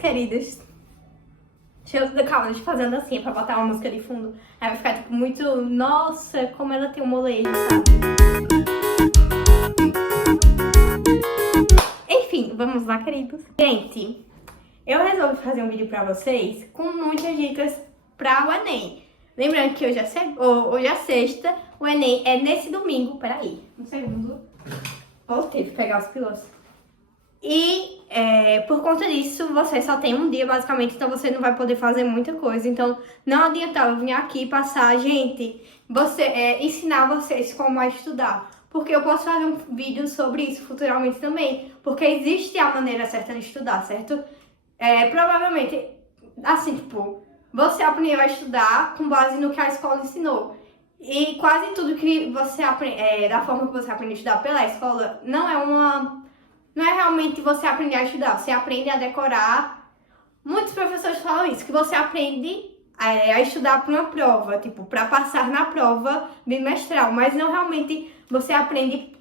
queridos. Calma, deixa eu fazer assim pra botar uma música de fundo. Aí vai ficar tipo muito... Nossa, como ela tem um molejo, sabe? Enfim, vamos lá, queridos. Gente, eu resolvi fazer um vídeo pra vocês com muitas dicas pra o Enem. Lembrando que hoje é sexta, o Enem é nesse domingo. Peraí, um segundo. Voltei pra pegar os pilotos. E por conta disso, você só tem um dia, basicamente, então você não vai poder fazer muita coisa. Então, não adianta eu vir aqui passar, gente, ensinar vocês como estudar. Porque eu posso fazer um vídeo sobre isso futuramente também. Porque existe a maneira certa de estudar, certo? Provavelmente, assim, tipo, você aprendeu a estudar com base no que a escola ensinou. E quase tudo que você aprende, da forma que você aprende a estudar pela escola, não é realmente você aprender a estudar, você aprende a decorar. Muitos professores falam isso, que você aprende a estudar para uma prova, tipo, para passar na prova bimestral, mas não realmente você aprende,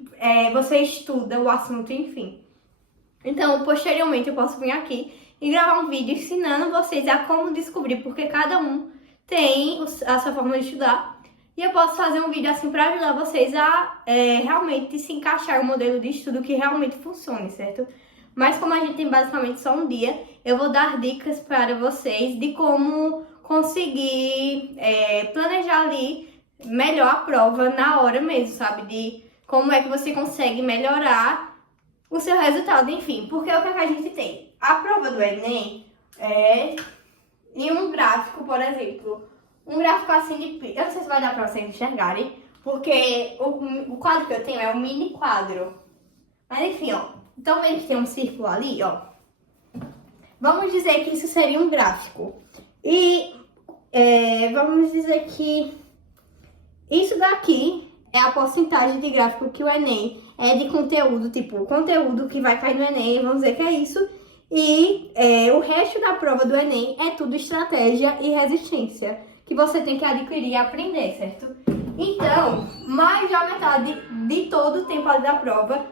você estuda o assunto, enfim. Então, posteriormente, eu posso vir aqui e gravar um vídeo ensinando vocês a como descobrir, porque cada um tem a sua forma de estudar. E eu posso fazer um vídeo assim para ajudar vocês a realmente se encaixar um modelo de estudo que realmente funcione, certo? Mas como a gente tem basicamente só um dia, eu vou dar dicas para vocês de como conseguir planejar ali melhor a prova na hora mesmo, sabe? De como é que você consegue melhorar o seu resultado, enfim. Porque o que a gente tem? A prova do Enem em um gráfico, por exemplo... Um gráfico assim de... Eu não sei se vai dar pra vocês enxergarem, porque o quadro que eu tenho é um mini quadro. Mas enfim, ó. Então vendo que tem um círculo ali, ó. Vamos dizer que isso seria um gráfico. E vamos dizer que isso daqui é a porcentagem de gráfico que o Enem é de conteúdo, tipo, o conteúdo que vai cair no Enem, vamos dizer que é isso. E o resto da prova do Enem é tudo estratégia e resistência, que você tem que adquirir e aprender, certo? Então, mais da metade de todo o tempo ali da prova,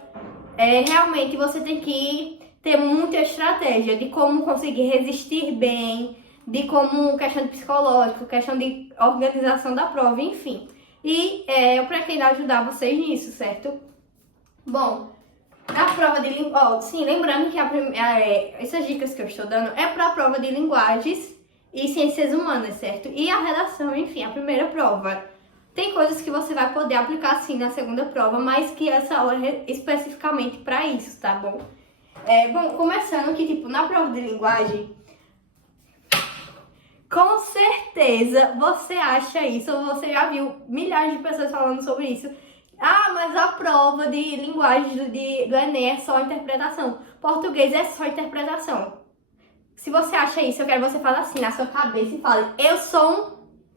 realmente você tem que ter muita estratégia de como conseguir resistir bem, de como questão de psicológico, questão de organização da prova, enfim. E eu pretendo ajudar vocês nisso, certo? Bom, a prova de linguagem, sim, lembrando que essas dicas que eu estou dando é para a prova de linguagens e ciências humanas, certo? E a redação, enfim, a primeira prova. Tem coisas que você vai poder aplicar sim na segunda prova, mas que essa aula é especificamente para isso, tá bom? Bom, começando que, tipo, na prova de linguagem, com certeza você acha isso, ou você já viu milhares de pessoas falando sobre isso. Ah, mas a prova de linguagem do Enem é só interpretação. Português é só interpretação. Se você acha isso, eu quero que você fale assim na sua cabeça e fale: eu sou um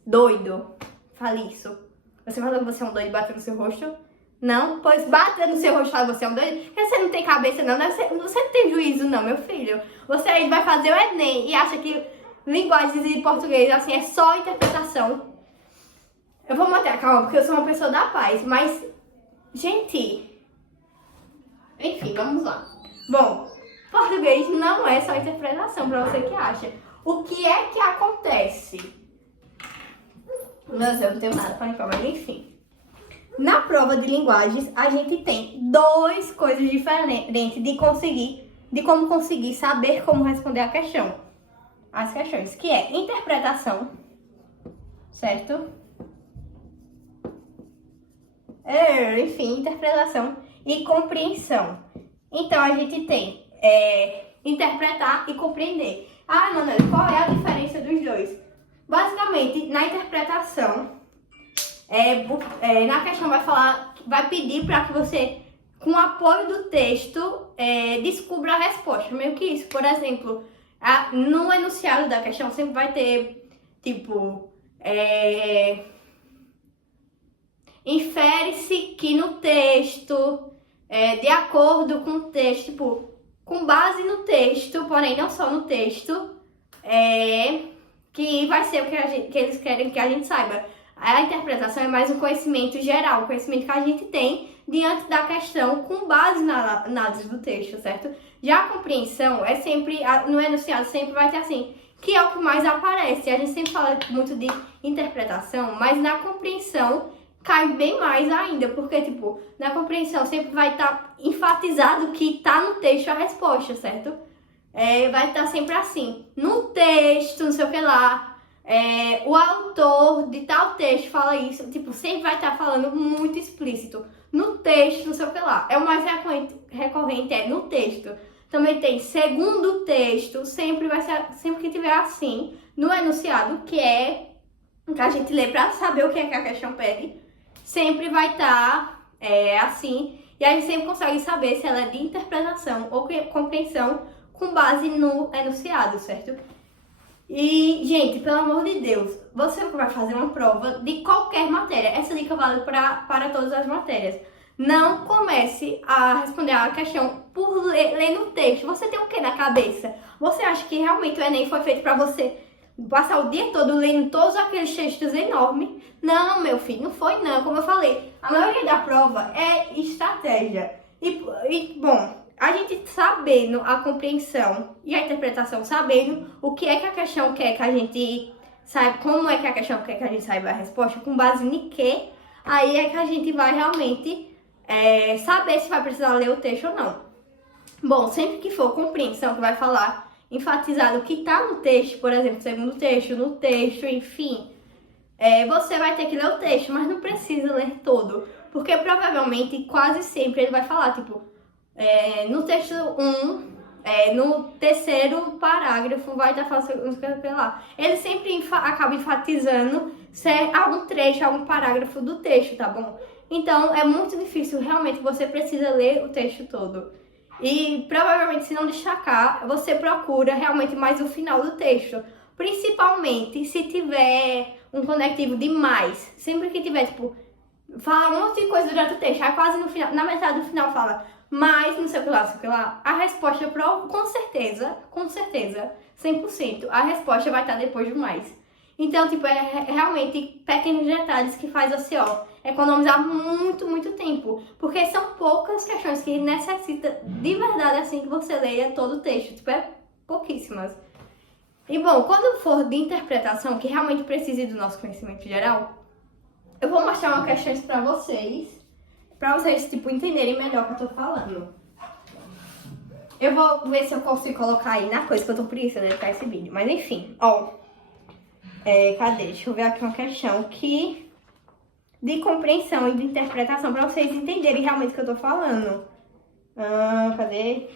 doido. Fale isso. Você falou que você é um doido e bateu no seu rosto? Não? Pois bata no seu rosto e fala que você é um doido. Porque você não tem cabeça não, você não tem juízo não, meu filho. Você aí vai fazer o Enem e acha que linguagens e português assim é só interpretação. Eu vou manter a calma porque eu sou uma pessoa da paz, mas, gente, enfim, vamos lá. Bom, português não é só interpretação, pra você que acha. O que é que acontece? Meu Deus, eu não tenho nada pra limpar, mas enfim. Na prova de linguagens, a gente tem duas coisas diferentes de como conseguir saber como responder as questões, que é interpretação, certo? Enfim, interpretação e compreensão. Então, a gente tem interpretar e compreender. Ah, Manuel, qual é a diferença dos dois? Basicamente, na interpretação, na questão vai pedir para que você, com o apoio do texto, descubra a resposta. Meio que isso. Por exemplo, no enunciado da questão sempre vai ter, tipo, infere-se que no texto, de acordo com o texto, tipo, com base no texto, porém não só no texto, que vai ser o que eles querem que a gente saiba. A interpretação é mais um conhecimento geral, o conhecimento que a gente tem diante da questão com base na análise do texto, certo? Já a compreensão é sempre, no enunciado sempre vai ter assim, que é o que mais aparece. A gente sempre fala muito de interpretação, mas na compreensão cai bem mais ainda, porque, tipo, na compreensão sempre vai estar enfatizado que tá no texto a resposta, certo? Vai estar sempre assim, no texto, não sei o que lá, o autor de tal texto fala isso, tipo, sempre vai estar falando muito explícito, no texto, não sei o que lá. O mais recorrente é no texto. Também tem segundo o texto, sempre vai ser, sempre que tiver assim, no enunciado, que é que a gente lê para saber o que é que a questão pede, sempre vai estar assim, e a gente sempre consegue saber se ela é de interpretação ou compreensão com base no enunciado, certo? E, gente, pelo amor de Deus, você vai fazer uma prova de qualquer matéria. Essa dica vale para todas as matérias. Não comece a responder a questão por ler no texto. Você tem o que na cabeça? Você acha que realmente o Enem foi feito para você passar o dia todo lendo todos aqueles textos enormes? Não, meu filho, não foi não. Como eu falei, a maioria da prova é estratégia. E bom, a gente sabendo a compreensão e a interpretação, sabendo o que é que a questão quer que a gente saiba, como é que a questão quer que a gente saiba a resposta, com base em que, aí é que a gente vai realmente saber se vai precisar ler o texto ou não. Bom, sempre que for compreensão que vai falar, enfatizado o que está no texto, por exemplo, segundo texto, no texto, enfim, você vai ter que ler o texto, mas não precisa ler todo, porque provavelmente, quase sempre, ele vai falar, tipo, no texto 1, no terceiro parágrafo, vai estar falando lá. Ele sempre acaba enfatizando algum trecho, algum parágrafo do texto, tá bom? Então, é muito difícil, realmente, você precisa ler o texto todo. E, provavelmente, se não destacar, você procura realmente mais o final do texto. Principalmente se tiver um conectivo de mais. Sempre que tiver, tipo, fala um monte de coisa durante o texto, aí quase no final, na metade do final fala mais, não sei o que lá, não sei o que lá. A resposta, com certeza, 100%, a resposta vai estar depois do mais. Então, tipo, realmente pequenos detalhes que faz você, economizar muito, muito tempo. Porque são poucas questões que necessita de verdade, assim, que você leia todo o texto. Tipo, pouquíssimas. E, bom, quando for de interpretação, que realmente precise do nosso conhecimento geral, eu vou mostrar uma questão pra vocês, tipo, entenderem melhor o que eu tô falando. Eu vou ver se eu consigo colocar aí na coisa, que eu tô preguiça de editar esse vídeo. Mas, enfim, cadê? Deixa eu ver aqui uma questão de compreensão e de interpretação para vocês entenderem realmente o que eu tô falando. Cadê?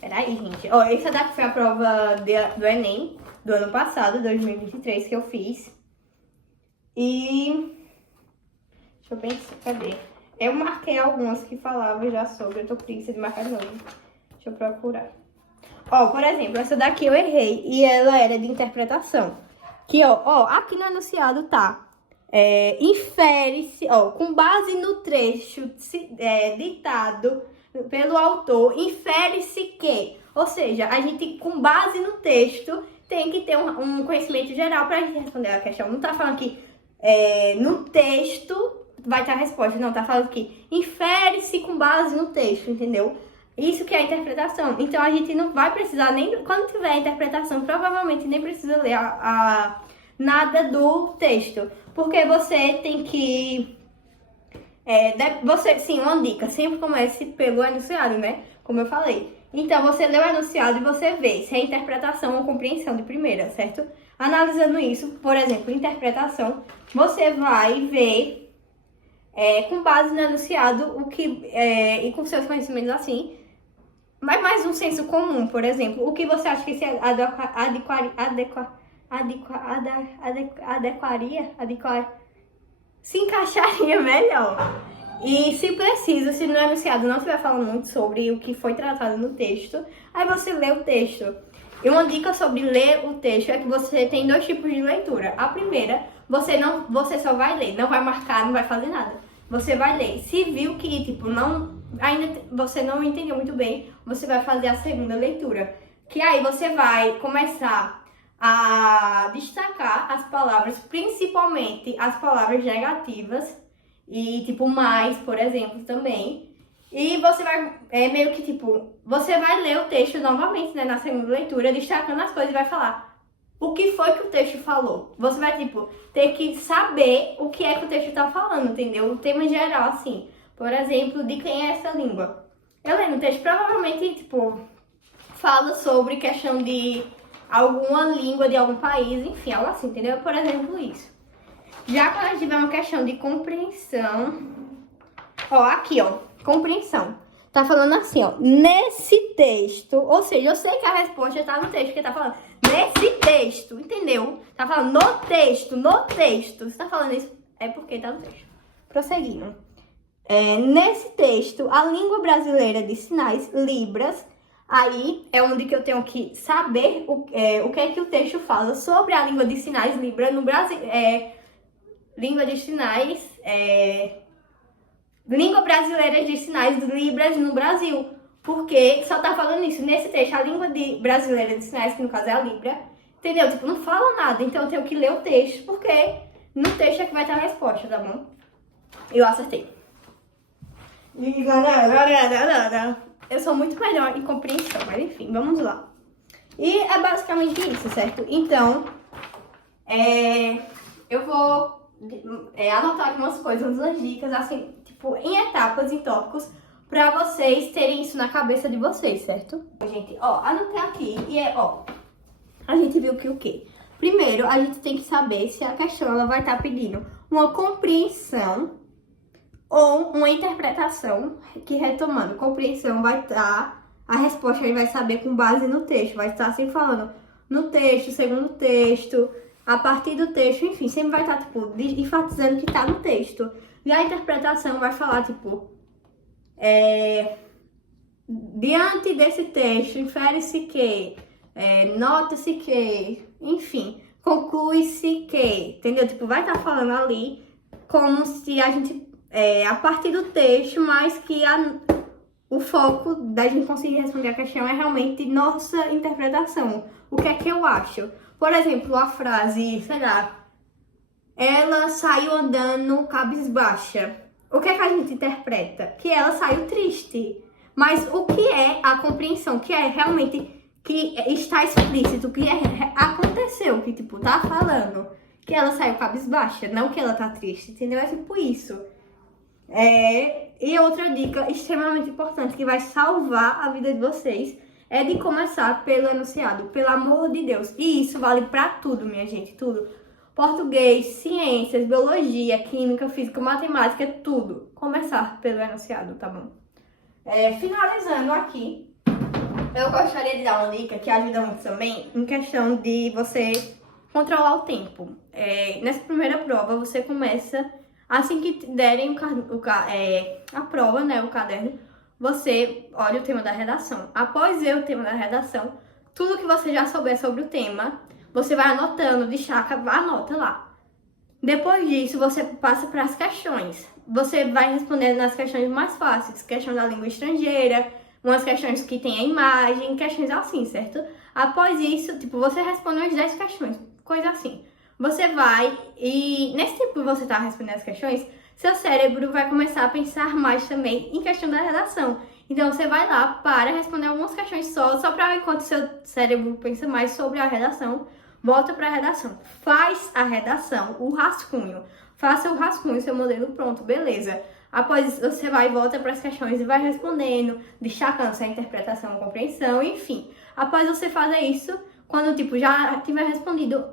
Peraí, gente. Essa daqui foi a prova do Enem do ano passado, 2023, que eu fiz. E deixa eu pensar, cadê? Eu marquei algumas que falavam já sobre, eu tô preguiça de marcar de novo. Deixa eu procurar. Por exemplo, essa daqui eu errei e ela era de interpretação. Que, aqui no enunciado tá, infere-se, com base no trecho ditado pelo autor, infere-se que, ou seja, a gente, com base no texto, tem que ter um conhecimento geral pra gente responder a questão. Não tá falando que no texto vai ter a resposta, não, tá falando que infere-se com base no texto, entendeu? Isso que é a interpretação. Então, a gente não vai precisar nem... Quando tiver a interpretação, provavelmente nem precisa ler nada do texto. Porque você tem que... sim, uma dica. Sempre comece pelo enunciado, né? Como eu falei. Então, você lê o enunciado e você vê se é interpretação ou compreensão de primeira, certo? Analisando isso, por exemplo, interpretação, você vai ver... com base no enunciado, e com seus conhecimentos assim, mas mais um senso comum, por exemplo, o que você acha que se se encaixaria melhor. E se precisa, se no enunciado não estiver falando muito sobre o que foi tratado no texto, aí você lê o texto. E uma dica sobre ler o texto é que você tem 2 tipos de leitura. A primeira, você só vai ler, não vai marcar, não vai fazer nada. Você vai ler. Se viu que, tipo, ainda você não entendeu muito bem, você vai fazer a segunda leitura. Que aí você vai começar a destacar as palavras, principalmente as palavras negativas e tipo mais, por exemplo, também. E você vai, meio que tipo, você vai ler o texto novamente, né, na segunda leitura, destacando as coisas e vai falar o que foi que o texto falou. Você vai, tipo, ter que saber o que é que o texto tá falando, entendeu? O tema geral, assim. Por exemplo, de quem é essa língua. Eu lendo o texto, provavelmente, tipo, fala sobre questão de alguma língua de algum país, enfim, algo assim, entendeu? Por exemplo, isso. Já quando a gente tiver uma questão de compreensão, ó, aqui, ó, compreensão. Tá falando assim, ó, nesse texto, ou seja, eu sei que a resposta tá no texto, porque tá falando nesse texto, entendeu? Tá falando no texto. Se tá falando isso, é porque tá no texto. Prosseguindo. Nesse texto, a língua brasileira de sinais, Libras, aí é onde que eu tenho que saber o que é que o texto fala sobre a língua de sinais Libra no Brasil. Língua de sinais, língua brasileira de sinais Libras no Brasil. Porque só tá falando isso. Nesse texto, a língua brasileira de sinais, que no caso é a Libra, entendeu? Tipo, não fala nada. Então eu tenho que ler o texto, porque no texto é que vai estar a resposta, tá bom? Eu acertei. Eu sou muito melhor em compreensão, mas enfim, vamos lá. E é basicamente isso, certo? Então, eu vou anotar algumas coisas, umas dicas, assim, tipo, em etapas, em tópicos, pra vocês terem isso na cabeça de vocês, certo? Gente, ó, anotei aqui e a gente viu que o quê? Primeiro, a gente tem que saber se a questão ela vai estar pedindo uma compreensão ou uma interpretação, que retomando, compreensão vai estar, a resposta ele vai saber com base no texto, vai estar assim falando no texto, segundo o texto, a partir do texto, enfim, sempre vai estar, tipo, enfatizando que está no texto. E a interpretação vai falar, tipo, diante desse texto, infere-se que, nota-se que, enfim, conclui-se que, entendeu? Tipo, vai estar falando ali como se a gente, a partir do texto, mas que o foco da gente conseguir responder a questão é realmente nossa interpretação. O que é que eu acho? Por exemplo, a frase, sei lá, ela saiu andando cabisbaixa. O que é que a gente interpreta? Que ela saiu triste. Mas o que é a compreensão? Que é realmente, que está explícito, que aconteceu, que tipo, tá falando que ela saiu cabisbaixa, não que ela tá triste, entendeu? É tipo isso. E outra dica extremamente importante que vai salvar a vida de vocês é de começar pelo enunciado, pelo amor de Deus. E isso vale pra tudo, minha gente, tudo. Português, ciências, biologia, química, física, matemática, tudo. Começar pelo enunciado, tá bom? Finalizando aqui, eu gostaria de dar uma dica que ajuda muito também em questão de você controlar o tempo. Nessa primeira prova, você começa, assim que derem a prova, né, o caderno, você olha o tema da redação. Após ver o tema da redação, tudo que você já souber sobre o tema, você vai anotando, destaca, anota lá. Depois disso, você passa para as questões. Você vai respondendo nas questões mais fáceis, questão da língua estrangeira, umas questões que tem a imagem, questões assim, certo? Após isso, tipo, você responde umas 10 questões, coisa assim. Você vai e nesse tempo que você tá respondendo as questões, seu cérebro vai começar a pensar mais também em questão da redação. Então você vai lá para responder algumas questões só para enquanto seu cérebro pensa mais sobre a redação, volta para a redação. Faz a redação, o rascunho. Faça o rascunho, seu modelo pronto, beleza. Após isso, você vai e volta para as questões e vai respondendo, destacando sua interpretação, compreensão, enfim. Após você fazer isso, quando tipo já tiver respondido,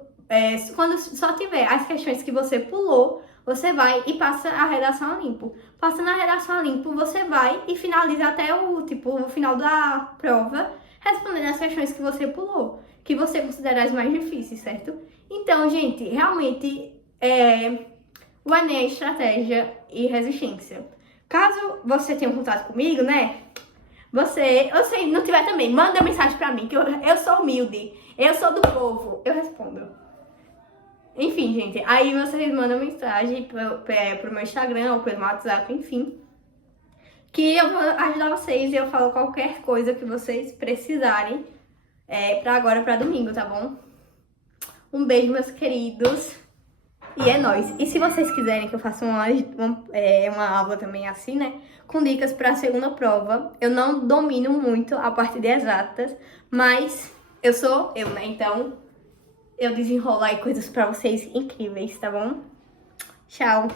quando só tiver as questões que você pulou, você vai e passa a redação a limpo. Passa na redação a limpo, você vai e finaliza até o final da prova, respondendo as questões que você pulou, que você considera as mais difíceis, certo? Então, gente, realmente, o Enem é estratégia e resistência. Caso você tenha um contato comigo, né? Se não tiver também, manda mensagem pra mim, que eu sou humilde, eu sou do povo, eu respondo. Enfim, gente, aí vocês mandam mensagem pro meu Instagram ou pelo WhatsApp, enfim. Que eu vou ajudar vocês e eu falo qualquer coisa que vocês precisarem pra domingo, tá bom? Um beijo, meus queridos. E é nóis. E se vocês quiserem que eu faça uma aula também assim, né? Com dicas para a segunda prova. Eu não domino muito a parte de exatas, mas eu sou eu, né? Então eu desenrolo aí coisas para vocês incríveis, tá bom? Tchau!